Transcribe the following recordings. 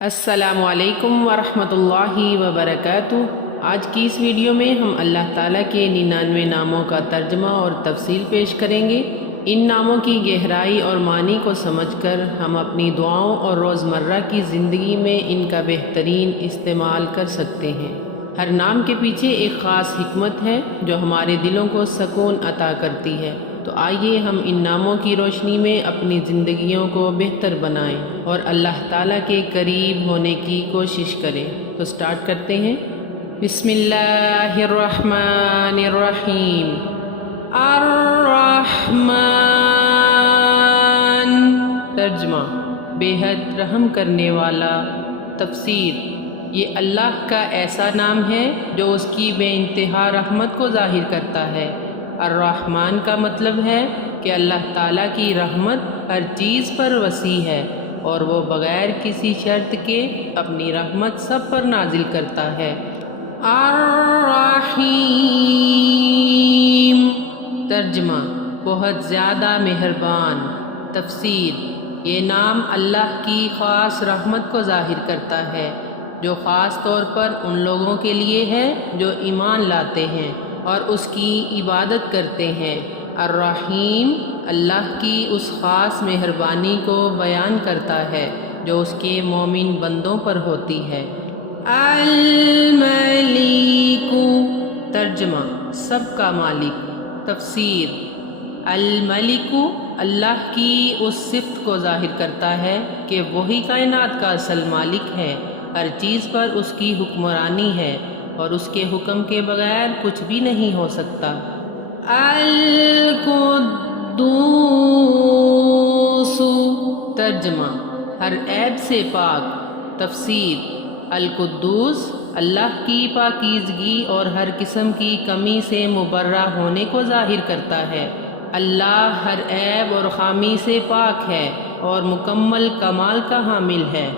السلام علیکم ورحمۃ اللہ وبرکاتہ۔ آج کی اس ویڈیو میں ہم اللہ تعالیٰ کے 99 ناموں کا ترجمہ اور تفصیل پیش کریں گے۔ ان ناموں کی گہرائی اور معنی کو سمجھ کر ہم اپنی دعاؤں اور روزمرہ کی زندگی میں ان کا بہترین استعمال کر سکتے ہیں۔ ہر نام کے پیچھے ایک خاص حکمت ہے جو ہمارے دلوں کو سکون عطا کرتی ہے۔ تو آئیے ہم ان ناموں کی روشنی میں اپنی زندگیوں کو بہتر بنائیں اور اللہ تعالیٰ کے قریب ہونے کی کوشش کریں۔ تو سٹارٹ کرتے ہیں۔ بسم اللہ الرحمن الرحیم۔ الرحمن، ترجمہ بے حد رحم کرنے والا۔ تفسیر، یہ اللہ کا ایسا نام ہے جو اس کی بے انتہا رحمت کو ظاہر کرتا ہے۔ الرحمن کا مطلب ہے کہ اللہ تعالیٰ کی رحمت ہر چیز پر وسیع ہے اور وہ بغیر کسی شرط کے اپنی رحمت سب پر نازل کرتا ہے۔ الرحیم، ترجمہ بہت زیادہ مہربان۔ تفسیر، یہ نام اللہ کی خاص رحمت کو ظاہر کرتا ہے جو خاص طور پر ان لوگوں کے لیے ہے جو ایمان لاتے ہیں اور اس کی عبادت کرتے ہیں۔ الرحیم اللہ کی اس خاص مہربانی کو بیان کرتا ہے جو اس کے مومن بندوں پر ہوتی ہے۔ الملک، ترجمہ سب کا مالک۔ تفسیر، الملک اللہ کی اس صفت کو ظاہر کرتا ہے کہ وہی کائنات کا اصل مالک ہے، ہر چیز پر اس کی حکمرانی ہے اور اس کے حکم کے بغیر کچھ بھی نہیں ہو سکتا۔ القدوس، ترجمہ ہر عیب سے پاک۔ تفسیر، القدوس اللہ کی پاکیزگی اور ہر قسم کی کمی سے مبرہ ہونے کو ظاہر کرتا ہے۔ اللہ ہر عیب اور خامی سے پاک ہے اور مکمل کمال کا حامل ہے۔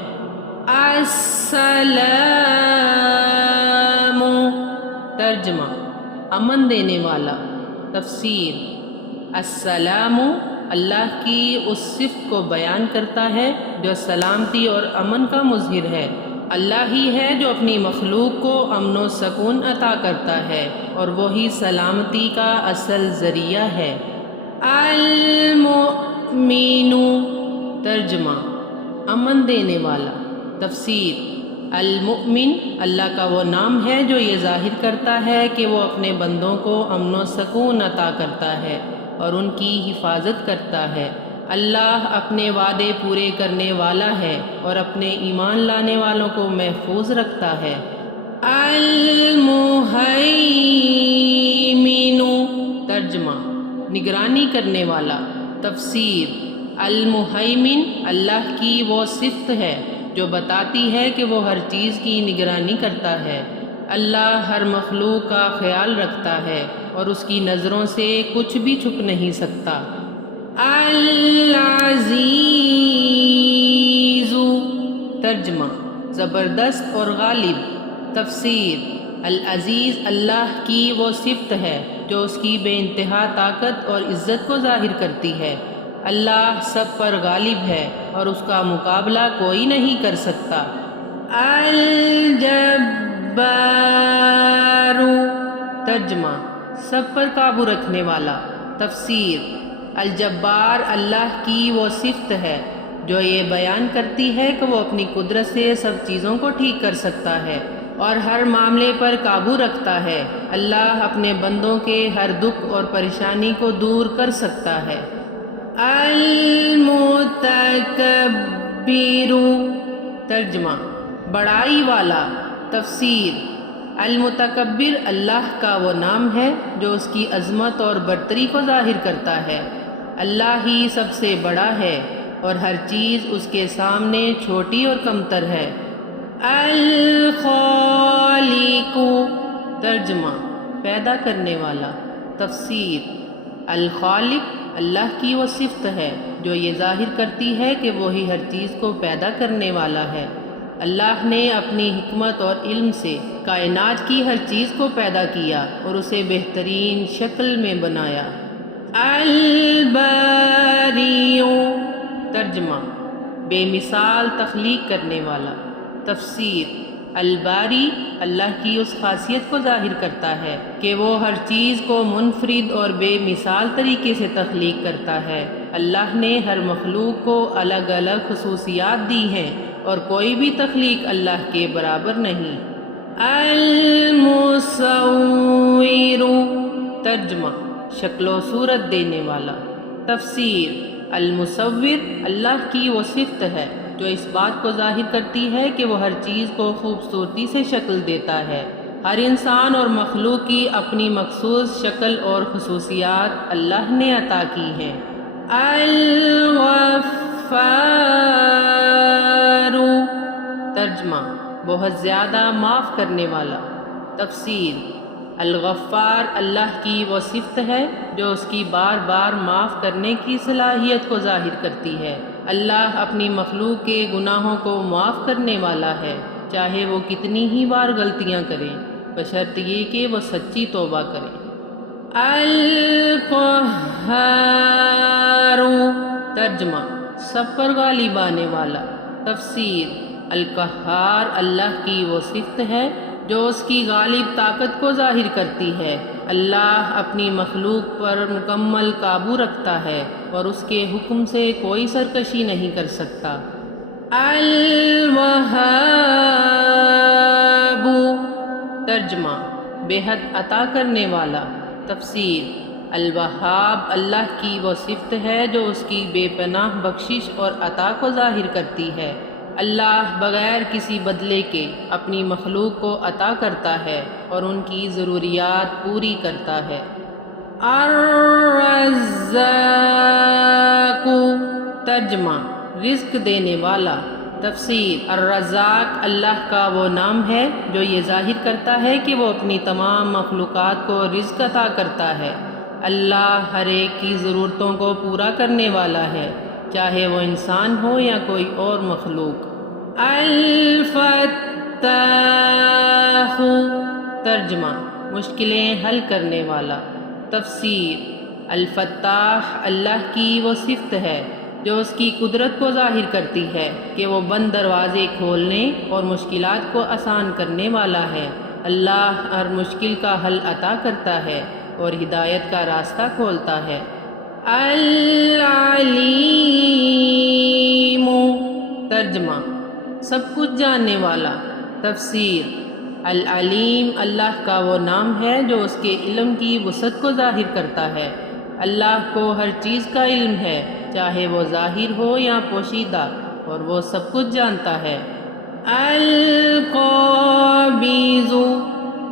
السلام، ترجمہ امن دینے والا۔ تفسیر، السلام اللہ کی اس صفت کو بیان کرتا ہے جو سلامتی اور امن کا مظہر ہے۔ اللہ ہی ہے جو اپنی مخلوق کو امن و سکون عطا کرتا ہے اور وہی سلامتی کا اصل ذریعہ ہے۔ المؤمن، ترجمہ امن دینے والا۔ تفسیر، المؤمن اللہ کا وہ نام ہے جو یہ ظاہر کرتا ہے کہ وہ اپنے بندوں کو امن و سکون عطا کرتا ہے اور ان کی حفاظت کرتا ہے۔ اللہ اپنے وعدے پورے کرنے والا ہے اور اپنے ایمان لانے والوں کو محفوظ رکھتا ہے۔ المہیمن، ترجمہ نگرانی کرنے والا۔ تفسیر، المہیمن اللہ کی وہ صفت ہے جو بتاتی ہے کہ وہ ہر چیز کی نگرانی کرتا ہے۔ اللہ ہر مخلوق کا خیال رکھتا ہے اور اس کی نظروں سے کچھ بھی چھپ نہیں سکتا۔ العزیز، ترجمہ زبردست اور غالب۔ تفسیر، العزیز اللہ کی وہ صفت ہے جو اس کی بے انتہا طاقت اور عزت کو ظاہر کرتی ہے۔ اللہ سب پر غالب ہے اور اس کا مقابلہ کوئی نہیں کر سکتا۔ الجبار، ترجمہ سب پر قابو رکھنے والا۔ تفسیر، الجبار اللہ کی وہ صفت ہے جو یہ بیان کرتی ہے کہ وہ اپنی قدرت سے سب چیزوں کو ٹھیک کر سکتا ہے اور ہر معاملے پر قابو رکھتا ہے۔ اللہ اپنے بندوں کے ہر دکھ اور پریشانی کو دور کر سکتا ہے۔ المتکبر، ترجمہ بڑائی والا۔ تفسیر، المتکبر اللہ کا وہ نام ہے جو اس کی عظمت اور برتری کو ظاہر کرتا ہے۔ اللہ ہی سب سے بڑا ہے اور ہر چیز اس کے سامنے چھوٹی اور کمتر ہے۔ الخالق، ترجمہ پیدا کرنے والا۔ تفسیر، الخالق اللہ کی وہ صفت ہے جو یہ ظاہر کرتی ہے کہ وہی ہر چیز کو پیدا کرنے والا ہے۔ اللہ نے اپنی حکمت اور علم سے کائنات کی ہر چیز کو پیدا کیا اور اسے بہترین شکل میں بنایا۔ الباری، ترجمہ بے مثال تخلیق کرنے والا۔ تفسیر الباری اللہ کی اس خاصیت کو ظاہر کرتا ہے کہ وہ ہر چیز کو منفرد اور بے مثال طریقے سے تخلیق کرتا ہے۔ اللہ نے ہر مخلوق کو الگ الگ خصوصیات دی ہیں اور کوئی بھی تخلیق اللہ کے برابر نہیں۔ المصور، ترجمہ شکل و صورت دینے والا۔ تفسیر المصور اللہ کی وہ صفت ہے جو اس بات کو ظاہر کرتی ہے کہ وہ ہر چیز کو خوبصورتی سے شکل دیتا ہے۔ ہر انسان اور مخلوق کی اپنی مخصوص شکل اور خصوصیات اللہ نے عطا کی ہیں۔ الغفار، ترجمہ بہت زیادہ معاف کرنے والا۔ تفسیر الغفار اللہ کی وہ صفت ہے جو اس کی بار بار معاف کرنے کی صلاحیت کو ظاہر کرتی ہے۔ اللہ اپنی مخلوق کے گناہوں کو معاف کرنے والا ہے، چاہے وہ کتنی ہی بار غلطیاں کریں، بشرط یہ کہ وہ سچی توبہ کریں۔ القہار، ترجمہ سب پر غالب آنے والا۔ تفسیر القہار اللہ کی وہ صفت ہے جو اس کی غالب طاقت کو ظاہر کرتی ہے۔ اللہ اپنی مخلوق پر مکمل قابو رکھتا ہے اور اس کے حکم سے کوئی سرکشی نہیں کر سکتا۔ الوہاب، ترجمہ بے حد عطا کرنے والا۔ تفسیر الوہاب اللہ کی وہ صفت ہے جو اس کی بے پناہ بخشش اور عطا کو ظاہر کرتی ہے۔ اللہ بغیر کسی بدلے کے اپنی مخلوق کو عطا کرتا ہے اور ان کی ضروریات پوری کرتا ہے۔ الرزاق، ترجمہ رزق دینے والا۔ تفسیر الرزاق اللہ کا وہ نام ہے جو یہ ظاہر کرتا ہے کہ وہ اپنی تمام مخلوقات کو رزق عطا کرتا ہے۔ اللہ ہر ایک کی ضرورتوں کو پورا کرنے والا ہے، چاہے وہ انسان ہو یا کوئی اور مخلوق۔ الفتاح، ترجمہ مشکلیں حل کرنے والا۔ تفسیر الفتاح اللہ کی وہ صفت ہے جو اس کی قدرت کو ظاہر کرتی ہے کہ وہ بند دروازے کھولنے اور مشکلات کو آسان کرنے والا ہے۔ اللہ ہر مشکل کا حل عطا کرتا ہے اور ہدایت کا راستہ کھولتا ہے۔ العلیم، ترجمہ سب کچھ جاننے والا۔ تفسیر العلیم اللہ کا وہ نام ہے جو اس کے علم کی وسعت کو ظاہر کرتا ہے۔ اللہ کو ہر چیز کا علم ہے، چاہے وہ ظاہر ہو یا پوشیدہ، اور وہ سب کچھ جانتا ہے۔ القابض،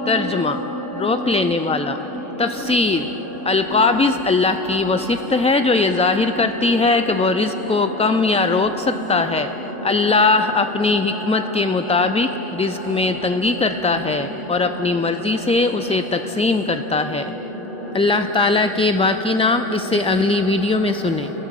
ترجمہ روک لینے والا۔ تفسیر القابض اللہ کی وہ صفت ہے جو یہ ظاہر کرتی ہے کہ وہ رزق کو کم یا روک سکتا ہے۔ اللہ اپنی حکمت کے مطابق رزق میں تنگی کرتا ہے اور اپنی مرضی سے اسے تقسیم کرتا ہے۔ اللہ تعالیٰ کے باقی نام اس سے اگلی ویڈیو میں سنیں۔